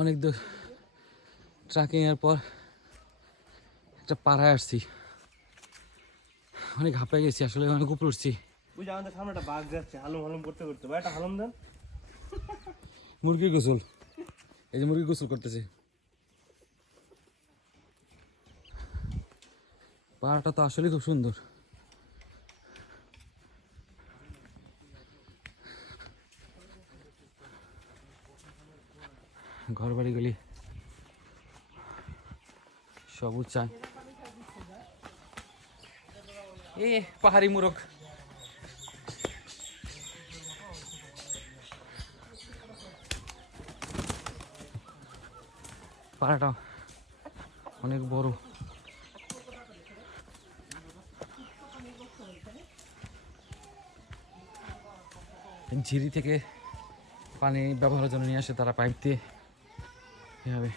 অনেক দূর ট্রেকিংয়ের পর একটা পাড়ায় আসছি, অনেক হাঁপায় গেছি আসলে, অনেক উপরে উঠছি। বুঝি আমাদের সামনে একটা বাঘ যাচ্ছে, হালুম হালুম করতে করতে। ভাই একটা হালুম দেন। মুরগির গোসল, এই যে মুরগি গোসল করতেছে। পাহাড়টা তো আসলে খুব সুন্দর। ঘর বাড়িগুলি সবুজ চায়। এ পাহাড়ি মুরগ, পাহাড়টা অনেক বড়। ঝিরি থেকে পানি ব্যবহারের জন্য নিয়ে আসে তারা পাইপ দিয়ে এভাবে।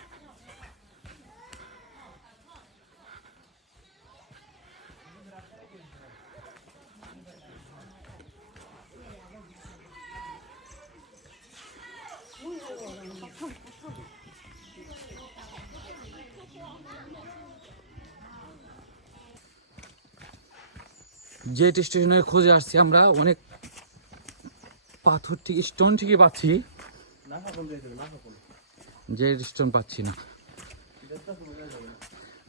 জেট স্টেশনের খোঁজে আসছি আমরা, অনেক পাথর ঠিক স্টোন ঠিকই পাচ্ছি, জেট স্টোন পাচ্ছি না।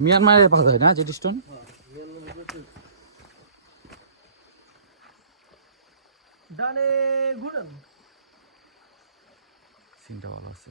মিয়ানমারে পাওয়া যায় না জেট স্টোন? ডানে ঘুরেন। সিনটা ভালো আছে।